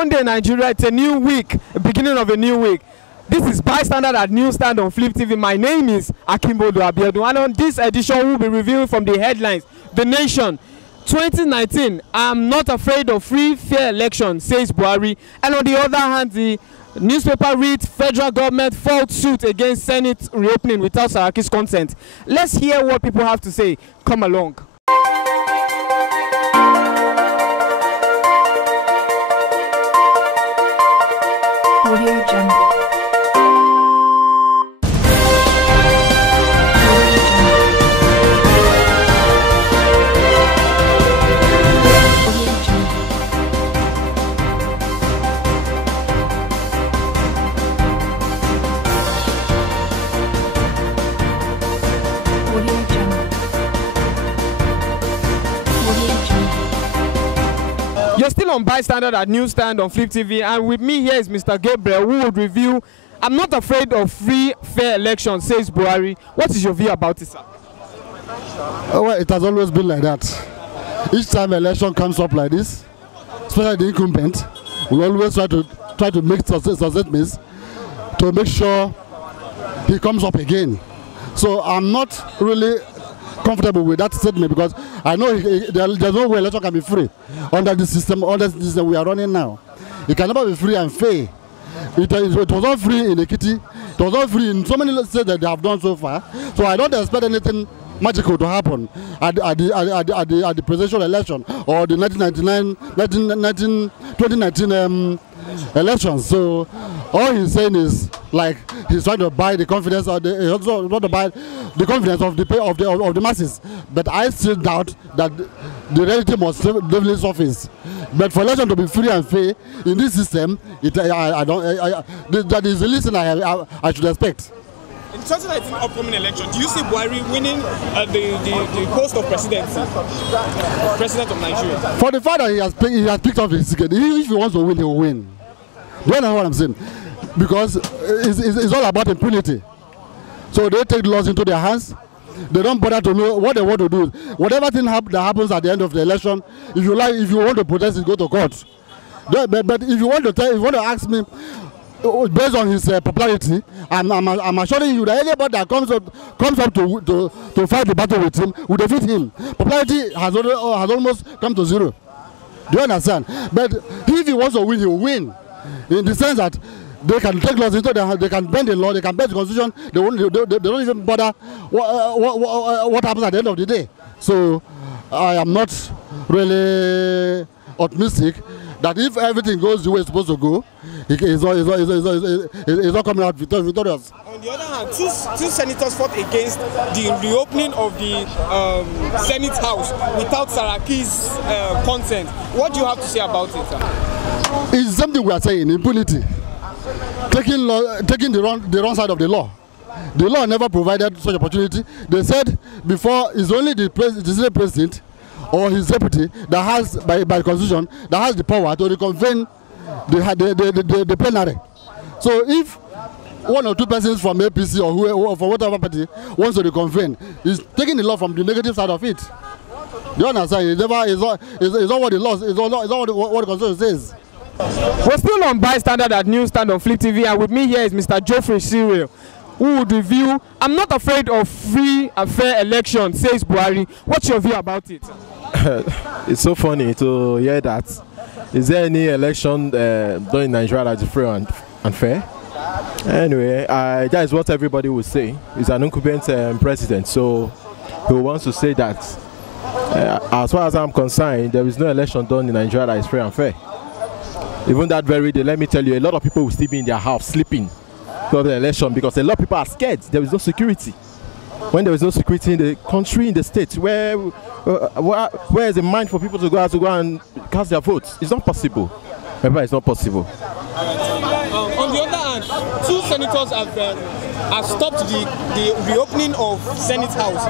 Monday, Nigeria. It's a new week, beginning of a new week. This is Bystander at Newsstand on Flip TV. My name is Akimbodo Abiodun, and on this edition, we'll be reviewing from the headlines. The Nation, 2019, I'm not afraid of free, fair election, says Buhari. And on the other hand, the newspaper reads, federal government filed suit against Senate reopening without Saraki's consent. Let's hear what people have to say. Come along. Audio Jungle. You're still on Bystander at Newsstand on Flip TV, and with me here is Mr. Gabriel, who would review I'm not afraid of free, fair elections, says Buhari. What is your view about it, sir? Oh, well, it has always been like that. Each time election comes up like this, especially the incumbent, will always try to make statements to make sure he comes up again. So I'm not really comfortable with that statement because I know there's no way election can be free under the system we are running now. It can never be free and fair. It was not free in Ekiti. It was not free in so many states that they have done so far. So I don't expect anything magical to happen at the presidential election or the 2019 elections. So all he's saying is like he's trying to buy the confidence of the confidence of the masses. But I still doubt that the reality must definitely surface. But for election to be free and fair in this system, that is the least thing I should expect. In 2019 upcoming election, do you see Buhari winning the post of president of Nigeria? For the fact that he has picked up his ticket, if he wants to win, he will win. Do you know what I'm saying? Because it's all about impunity. So they take the laws into their hands. They don't bother to know what they want to do. Whatever thing that happens at the end of the election, if you want to protest it, go to court. But if you want to ask me, based on his popularity, I'm assuring you that anybody that comes up to fight the battle with him will defeat him. Popularity has almost come to zero. Do you understand? But if he wants to win, he will win. In the sense that they can take laws into their hands, they can bend the law, they can bend the constitution. They don't even bother what happens at the end of the day. So I am not really optimistic that if everything goes the way it's supposed to go, he's not coming out victorious. On the other hand, two senators fought against the reopening of the Senate House without Saraki's consent. What do you have to say about it, sir? It's something we are saying, impunity. Taking the wrong side of the law. The law never provided such opportunity. They said before it's only the president or his deputy that has, by constitution, that has the power to reconvene the plenary. So if one or two persons from APC or whoever, from whatever party wants to reconvene, is taking the law from the negative side of it. Do you understand? It's not what the law is, it's not what the constitution says. We're still on Bystander at Newsstand on Flip TV, and with me here is Mr. Geoffrey Cyril, who would review I'm not afraid of free and fair election, says Buhari. What's your view about it? It's so funny to hear that. Is there any election done in Nigeria that is free and fair? Anyway, that is what everybody would say. He's an incumbent president, so he wants to say that as far as I'm concerned, there is no election done in Nigeria that is free and fair. Even that very day, let me tell you, a lot of people will still be in their house sleeping for the election because a lot of people are scared. There is no security. When there is no security in the country, in the state, where is the mind for people to go and cast their votes? It's not possible. Remember, it's not possible. On the other hand, two senators have stopped the reopening of Senate House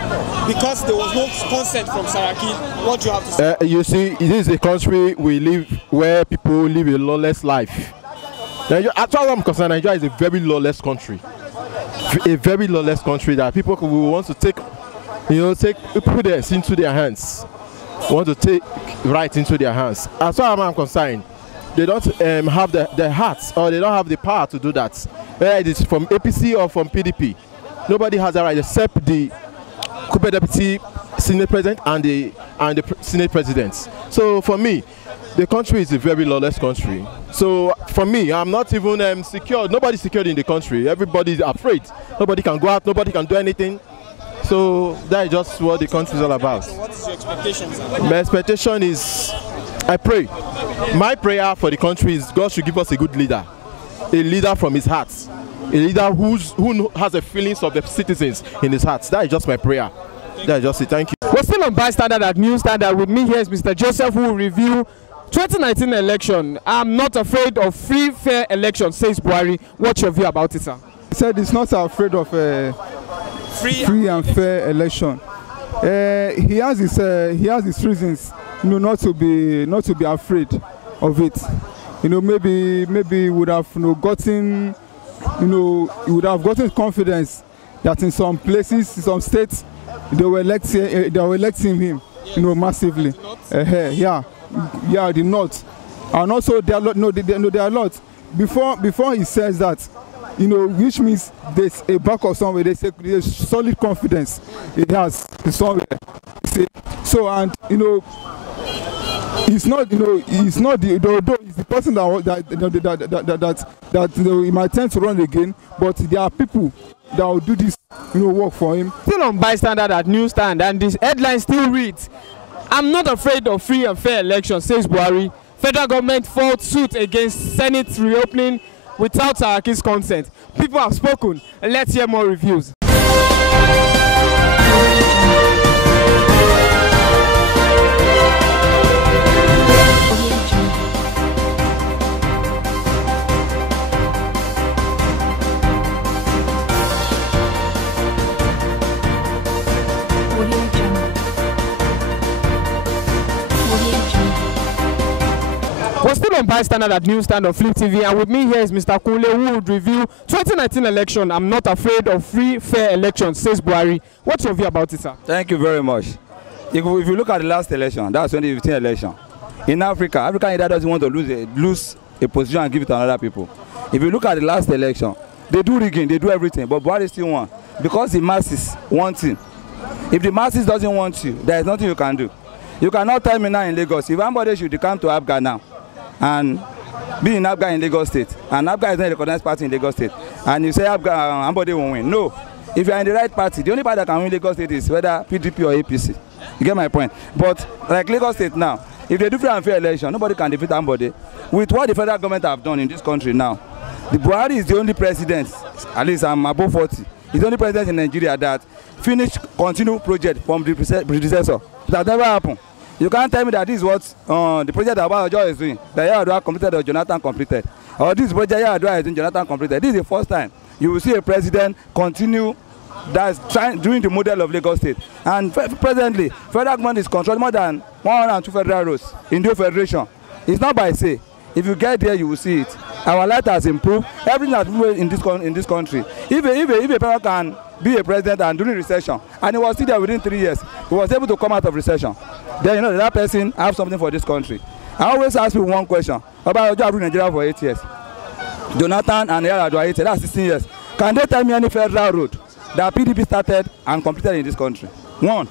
because there was no consent from Saraki. What do you have to say? You see, this is a country we live where people live a lawless life. Nigeria, as far as I'm concerned, Nigeria is a very lawless country. A very lawless country that people will want to take prudence into their hands. Want to take right into their hands. As far as I'm concerned, they don't have the hearts, or they don't have the power to do that. Whether it is from APC or from PDP, nobody has that right except the Deputy Senate President and the Senate President. So for me, the country is a very lawless country. So for me, I'm not even secured. Nobody's secured in the country. Everybody's afraid. Nobody can go out. Nobody can do anything. So that is just what the country is all about. So what is your expectation, sir? My expectation is, I pray. My prayer for the country is God should give us a good leader. A leader from his heart. A leader who has the feelings of the citizens in his heart. That is just my prayer. That is just it. Thank you. We're still on Bystander at Newsstand. With me here is Mr. Joseph, who will review 2019 election. I'm not afraid of free, fair election, says Buhari. What's your view about it, sir? He said he's not afraid of free and fair election. He has his reasons, not to be afraid of it. Maybe he would have gotten, he would have gotten confidence that in some places, in some states, they were electing him, massively. The North, and also there are a lot. Before he says that, which means there's a back of somewhere. There's solid confidence he has somewhere. See? So, and it's not the person that he might tend to run again, but there are people that will do this work for him. Still on Bystander at Newsstand, and this headline still reads, "I'm not afraid of free and fair elections," says Buhari. Federal government filed suit against Senate reopening without Saraki's consent. People have spoken. Let's hear more reviews. We're still on Bystander at Newsstand on Flip TV, and with me here is Mr. Kunle, who would review 2019 election. I'm not afraid of free, fair elections, says Buhari. What's your view about it, sir? Thank you very much. If you look at the last election, that was 2015 election. In Africa either doesn't want to lose a position and give it to another people. If you look at the last election, they do rigging, they do everything, but Buhari still won because the masses want him. If the masses doesn't want you, there is nothing you can do. You cannot tell me now in Lagos, if anybody should come to Abga now and be in Abga in Lagos State, and Abga is not a recognized party in Lagos State, and you say Abga, somebody won't win. No. If you are in the right party, the only party that can win Lagos State is whether PDP or APC. You get my point? But like Lagos State now, if they do free and fair election, nobody can defeat somebody. With what the federal government have done in this country now, the Buhari is the only president, at least I'm above 40, he's the only president in Nigeria that finished continued project from the predecessor. That never happened. You can't tell me that this is what the project that Obasanjo is doing, that Yar'Adua completed or Jonathan completed, or this project Yar'Adua is doing, Jonathan completed. This is the first time you will see a president continue that's doing the model of Lagos State. And presently, federal government is controlling more than 102 federal roads in the federation. It's not by say. If you get there, you will see it. Our life has improved. Everything has improved in this country. If a person can be a president and during recession, and he was still there within 3 years, he was able to come out of recession, then that person have something for this country. I always ask people one question about Obasanjo ruled Nigeria for 8 years. Jonathan and Yar'Adua 8 years, that's 16 years. Can they tell me any federal road that PDP started and completed in this country? One.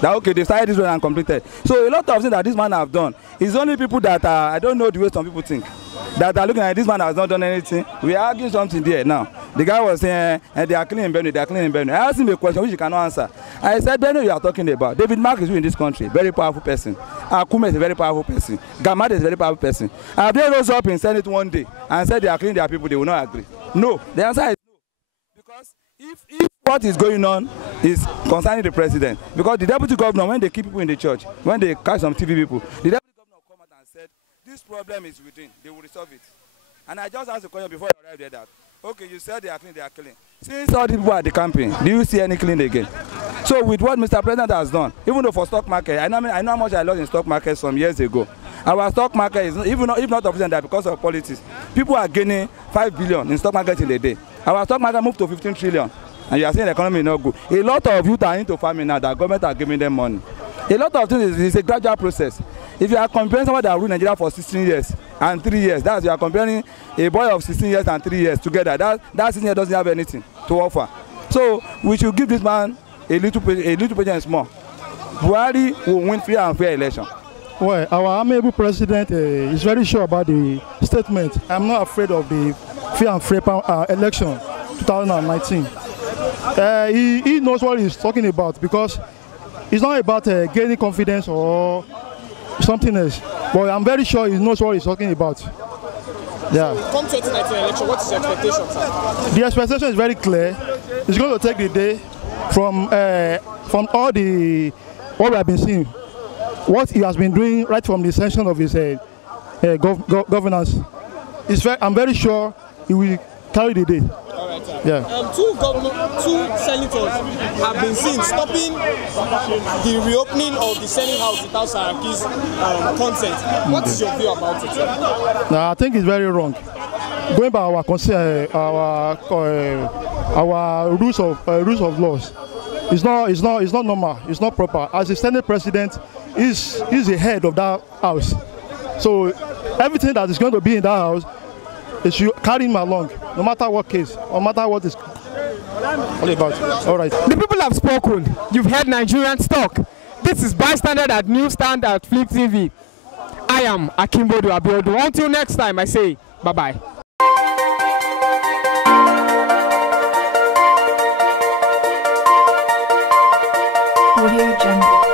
That okay, they started this road and completed. So a lot of things that this man have done is only people that are, I don't know the way some people think, that are looking at this man has not done anything. We are arguing something there now. The guy was saying, they are cleaning Benue, they are cleaning Benue. I asked him a question which he cannot answer. I said, Benue, you are talking about. David Mark is in this country, very powerful person. Akume is a very powerful person. Gamade is a very powerful person. Have they rose up in Senate one day and said they are cleaning their people, they will not agree? No. The answer is no. Because if what is going on is concerning the president, because the deputy governor, when they keep people in the church, when they catch some TV people, the deputy governor will come out and said, this problem is within, they will resolve it. And I just asked the question before I arrived there that, okay, you said they are clean. Since all the people are the camping, do you see any clean again? So with what Mr. President has done, even though for stock market, I know how much I lost in stock market some years ago. Our stock market is, if not of that because of politics, people are gaining 5 billion in stock market in a day. Our stock market moved to 15 trillion. And you are saying the economy is not good. A lot of youth are into farming now that government are giving them money. A lot of things is a gradual process. If you are comparing someone that ruled Nigeria for 16 years and 3 years, that's you are comparing a boy of 16 years and 3 years together. That 16 years doesn't have anything to offer. So we should give this man a little patience more. Buhari will win free and fair election. Well, our amiable president is very sure about the statement. I'm not afraid of the fair and fair election 2019. He knows what he's talking about, because it's not about gaining confidence or something else. But I'm very sure he knows what he's talking about. Yeah. Come 2019 election, what is your expectation, sir? The expectation is very clear. It's going to take the day from all the what we have been seeing, what he has been doing right from the inception of his governance. I'm very sure he will carry the day. All right, sir. Yeah. Two senators have been seen stopping the reopening of the Senate House without Saraki's consent. What is your view about it, sir? No, I think it's very wrong. Going by our rules of laws, it's not normal. It's not proper. As the Senate president, is the head of that house. So everything that is going to be in that house, it should carry him along, no matter what case, no matter what is all about. All right. The people have spoken. You've heard Nigerians talk. This is Bystander at Newsstand at Flip TV. I am Akimbodu Abiodun. Until next time, I say bye-bye. Audio Jungle.